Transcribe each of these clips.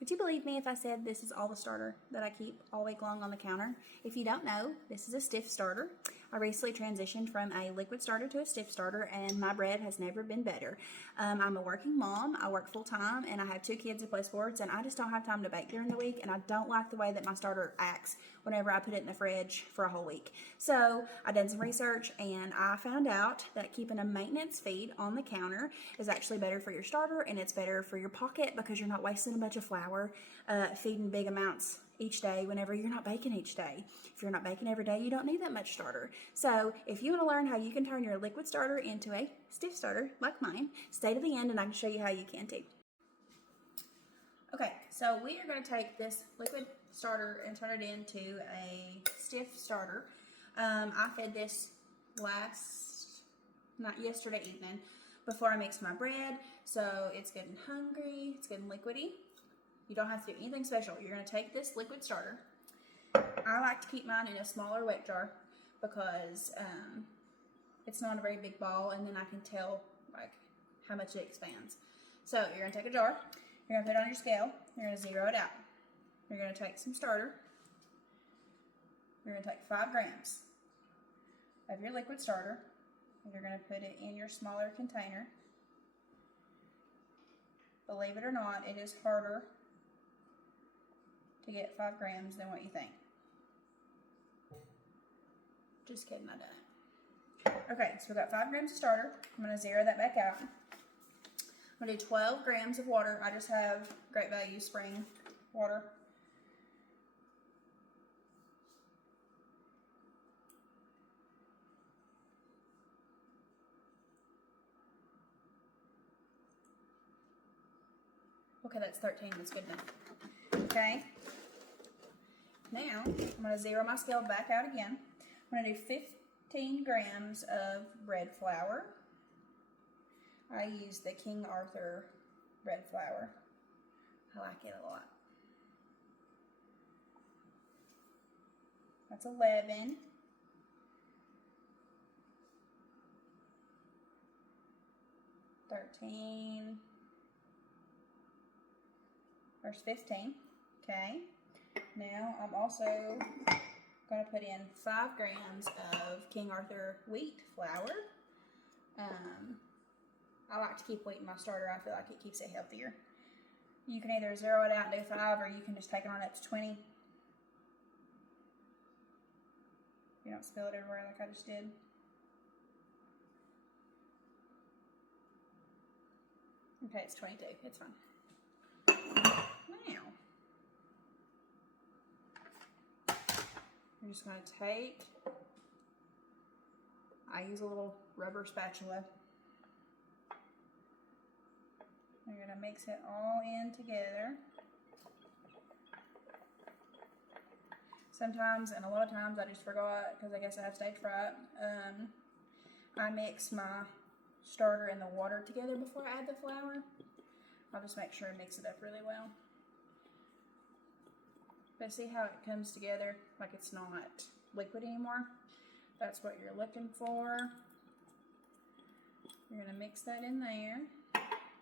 Would you believe me if I said this is all the starter that I keep all week long on the counter? If you don't know, this is a stiff starter. I recently transitioned from a liquid starter to a stiff starter, and my bread has never been better. I'm a working mom, I work full time, and I have 2 kids that play sports, and I just don't have time to bake during the week, and I don't like the way that my starter acts whenever I put it in the fridge for a whole week. So I did some research, and I found out that keeping a maintenance feed on the counter is actually better for your starter, and it's better for your pocket because you're not wasting a bunch of flour feeding big amounts each day whenever you're not baking each day. If you're not baking every day, you don't need that much starter. So if you want to learn how you can turn your liquid starter into a stiff starter like mine, stay to the end and I can show you how you can too. Okay, so we are going to take this liquid starter and turn it into a stiff starter. I fed this yesterday evening before I mixed my bread, so it's getting hungry, it's getting liquidy. You don't have to do anything special. You're going to take this liquid starter. I like to keep mine in a smaller wet jar because it's not a very big ball, and then I can tell like how much it expands. So you're going to take a jar, you're going to put it on your scale, you're going to zero it out. You're going to take some starter, you're going to take 5 grams of your liquid starter, and you're going to put it in your smaller container. Believe it or not, it is harder to get 5 grams than what you think. Just kidding, I done it. Okay, so we've got 5 grams of starter. I'm going to zero that back out. I'm going to do 12 grams of water. I just have Great Value spring water. Okay, that's 13. That's good enough. Okay. Now, I'm going to zero my scale back out again. I'm going to do 15 grams of bread flour. I use the King Arthur bread flour. I like it a lot. That's 11. There's 15. Okay. Now I'm also going to put in 5 grams of King Arthur wheat flour. I like to keep wheat in my starter. I feel like it keeps it healthier. You can either zero it out and do 5, or you can just take it on up to 20. You don't spill it everywhere like I just did. Okay, it's 22. It's fine. Now, I'm just going to take, I use a little rubber spatula. I'm going to mix it all in together. Sometimes, and a lot of times, I just forgot because I guess I have stage fright. I mix my starter and the water together before I add the flour. I'll just make sure and mix it up really well. But see how it comes together like it's not liquid anymore? That's what you're looking for. You're going to mix that in there.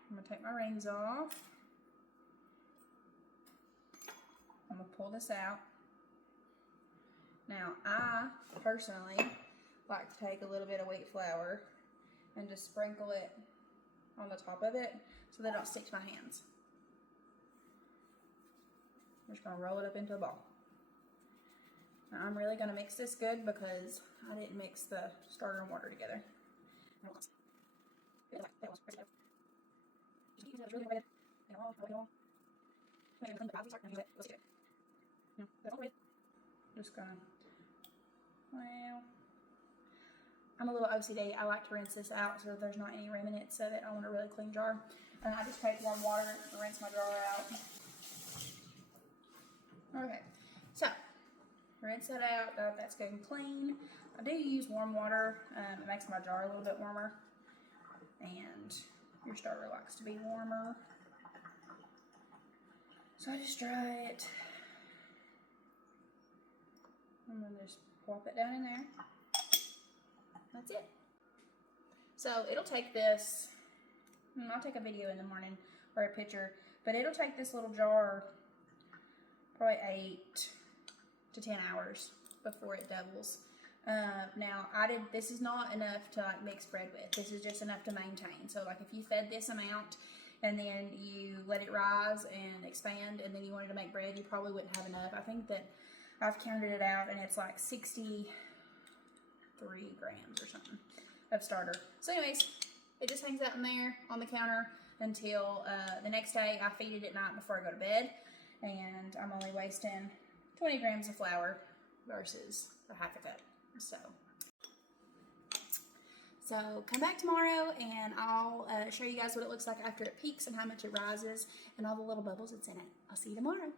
I'm going to take my rings off. I'm going to pull this out. Now, I personally like to take a little bit of wheat flour and just sprinkle it on the top of it so they don't stick to my hands. I'm just going to roll it up into a ball. Now, I'm really going to mix this good because I didn't mix the starter and water together. Just gonna, well, I'm a little OCD. I like to rinse this out so that there's not any remnants of it. I want a really clean jar. And I just take warm water and rinse my jar out. Okay, so rinse that out. That's good and clean. I do use warm water. It makes my jar a little bit warmer. And your starter likes to be warmer. So I just dry it. I'm going to just plop it down in there. That's it. So it'll take this, I'll take a video in the morning or a picture, But it'll take this little jar probably 8 to 10 hours before it doubles. Now, this is not enough to like mix bread with. This is just enough to maintain. So like if you fed this amount and then you let it rise and expand and then you wanted to make bread, you probably wouldn't have enough. I think that I've counted it out and it's like 63 grams or something of starter. So anyways, it just hangs out in there on the counter until the next day. I feed it at night before I go to bed, and I'm only wasting 20 grams of flour versus a half a cup. So come back tomorrow and I'll show you guys what it looks like after it peaks and how much it rises and all the little bubbles that's in it. I'll see you tomorrow.